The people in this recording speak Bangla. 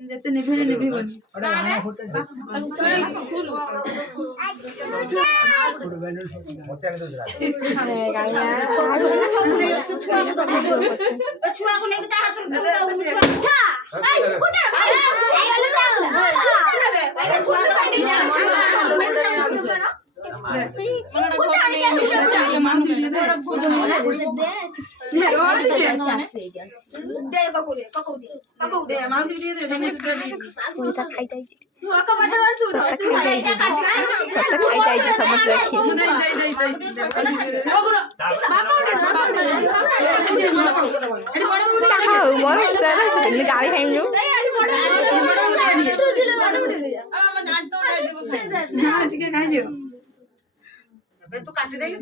যেতে নিভিনি নিভিবনি গাড়ি খাইনি ঠিক আছে খাই দিও तू काट देगी